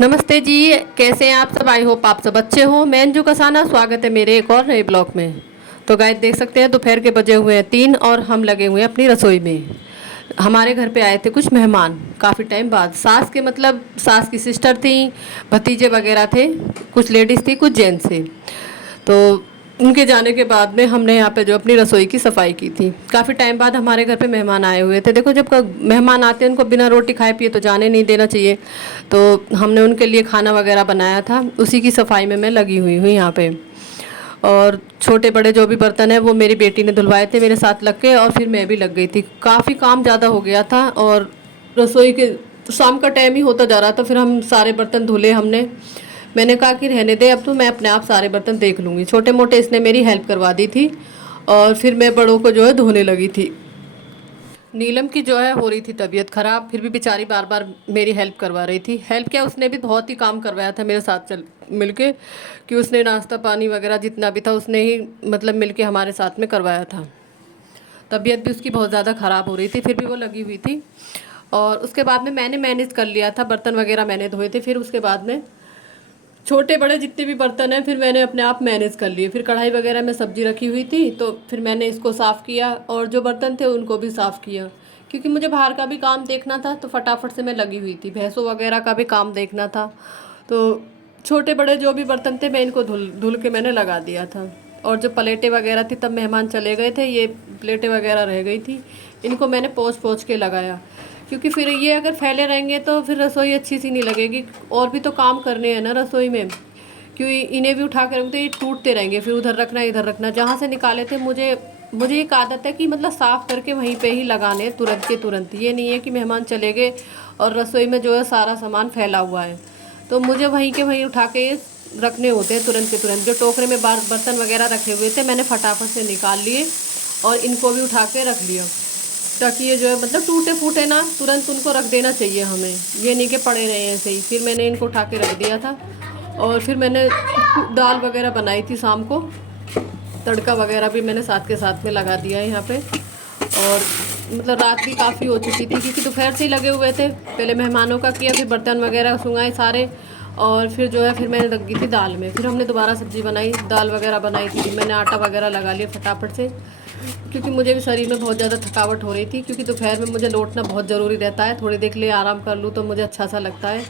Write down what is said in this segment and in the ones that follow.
नमस्ते जी। कैसे हैं आप सब? आई होप आप सब अच्छे हो। मैं अंजू कसाना, स्वागत है मेरे एक और नए ब्लॉग में। तो गाइस देख सकते हैं दोपहर के बजे हुए हैं 3 और हम लगे हुए हैं अपनी रसोई में। हमारे घर पे आए थे कुछ मेहमान काफ़ी टाइम बाद। सास के मतलब सास की सिस्टर थी, भतीजे वगैरह थे, कुछ लेडीज़ थी, कुछ जेंट्स थे। तो उनके जाने के बाद में हमने यहाँ पे जो अपनी रसोई की सफाई की थी। काफ़ी टाइम बाद हमारे घर पे मेहमान आए हुए थे। देखो जब मेहमान आते हैं उनको बिना रोटी खाए पिए तो जाने नहीं देना चाहिए। तो हमने उनके लिए खाना वगैरह बनाया था, उसी की सफाई में मैं लगी हुई हूँ यहाँ पे। और छोटे बड़े जो भी बर्तन हैं वो मेरी बेटी ने धुलवाए थे मेरे साथ लग के, और फिर मैं भी लग गई थी। काफ़ी काम ज़्यादा हो गया था और रसोई के शाम का टाइम ही होता जा रहा था। फिर हम सारे बर्तन धुले हमने। मैंने कहा कि रहने दे, अब तो मैं अपने आप सारे बर्तन देख लूँगी। छोटे मोटे इसने मेरी हेल्प करवा दी थी और फिर मैं बड़ों को जो है धोने लगी थी। नीलम की जो है हो रही थी तबीयत ख़राब, फिर भी बेचारी बार बार मेरी हेल्प करवा रही थी। हेल्प क्या, उसने भी बहुत ही काम करवाया था मेरे साथ चल मिलके, कि उसने नाश्ता पानी वगैरह जितना भी था उसने ही मतलब मिलके हमारे साथ में करवाया था। तबीयत भी उसकी बहुत ज़्यादा ख़राब हो रही थी, फिर भी वो लगी हुई थी। और उसके बाद में मैंने मैनेज कर लिया था, बर्तन वगैरह मैंने धोए थे। फिर उसके बाद में छोटे बड़े जितने भी बर्तन हैं फिर मैंने अपने आप मैनेज कर लिए। फिर कढ़ाई वगैरह में सब्ज़ी रखी हुई थी तो फिर मैंने इसको साफ़ किया और जो बर्तन थे उनको भी साफ़ किया, क्योंकि मुझे बाहर का भी काम देखना था। तो फटाफट से मैं लगी हुई थी, भैंसों वगैरह का भी काम देखना था। तो छोटे बड़े जो भी बर्तन थे मैं इनको धुल धुल के मैंने लगा दिया था। और जो प्लेटें वगैरह थी तब मेहमान चले गए थे, ये प्लेटें वगैरह रह गई थी, इनको मैंने पोंछ पोंछ के लगाया। क्योंकि फिर ये अगर फैले रहेंगे तो फिर रसोई अच्छी सी नहीं लगेगी। और भी तो काम करने हैं ना रसोई में, क्योंकि इन्हें भी उठा कर रखते ये टूटते रहेंगे, फिर उधर रखना इधर रखना। जहाँ से निकाले थे मुझे मुझे एक आदत है कि मतलब साफ़ करके वहीं पे ही लगाने तुरंत के तुरंत। ये नहीं है कि मेहमान चले गए और रसोई में जो है सारा सामान फैला हुआ है, तो मुझे वहीं के वहीं उठा के रखने होते हैं तुरंत के तुरंत। जो टोकरे में बर्तन वगैरह रखे हुए थे मैंने फटाफट से निकाल लिए और इनको भी उठा के रख लिया, ताकि ये जो है मतलब टूटे फूटे ना, तुरंत उनको रख देना चाहिए हमें। ये नहीं कि पड़े रहे ऐसे ही। फिर मैंने इनको उठा के रख दिया था और फिर मैंने दाल वगैरह बनाई थी शाम को। तड़का वगैरह भी मैंने साथ के साथ में लगा दिया है यहाँ पे। और मतलब रात भी काफ़ी हो चुकी थी क्योंकि दोपहर से ही लगे हुए थे। पहले मेहमानों का किया, फिर बर्तन वगैरह सुंगाए सारे, और फिर जो है फिर मैंने लग गई थी दाल में। फिर हमने दोबारा सब्ज़ी बनाई, दाल वगैरह बनाई थी। मैंने आटा वगैरह लगा लिया फटाफट से, क्योंकि मुझे भी शरीर में बहुत ज़्यादा थकावट हो रही थी। क्योंकि दोपहर में मुझे लौटना बहुत ज़रूरी रहता है, थोड़ी देर के लिए आराम कर लूँ तो मुझे अच्छा सा लगता है।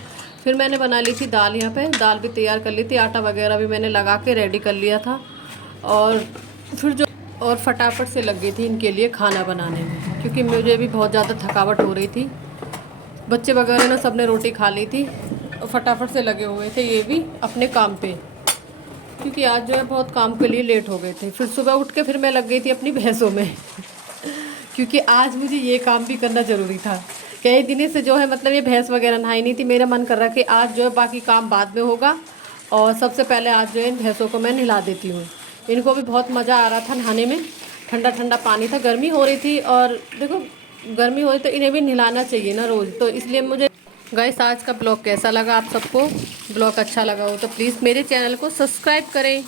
फिर मैंने बना ली थी दाल, यहाँ पे दाल भी तैयार कर ली थी, आटा वगैरह भी मैंने लगा के रेडी कर लिया था। और फिर जो और फटाफट से लग गई थी इनके लिए खाना बनाने में, क्योंकि मुझे भी बहुत ज़्यादा थकावट हो रही थी। बच्चे वगैरह ना सबने रोटी खा ली थी और फटाफट से लगे हुए थे ये भी अपने काम पे, क्योंकि आज जो है बहुत काम के लिए लेट हो गए थे। फिर सुबह उठ के फिर मैं लग गई थी अपनी भैंसों में क्योंकि आज मुझे ये काम भी करना ज़रूरी था। कई दिनों से जो है मतलब ये भैंस वगैरह नहाई नहीं थी। मेरा मन कर रहा कि आज जो है बाकी काम बाद में होगा और सबसे पहले आज जो है इन भैंसों को मैं नहला देती हूँ। इनको भी बहुत मज़ा आ रहा था नहाने में, ठंडा ठंडा पानी था, गर्मी हो रही थी। और देखो गर्मी हो रही तो इन्हें भी नहलाना चाहिए ना रोज़, तो इसलिए मुझे। गाइस आज का ब्लॉग कैसा लगा आप सबको? ब्लॉग अच्छा लगा हो तो प्लीज़ मेरे चैनल को सब्सक्राइब करें।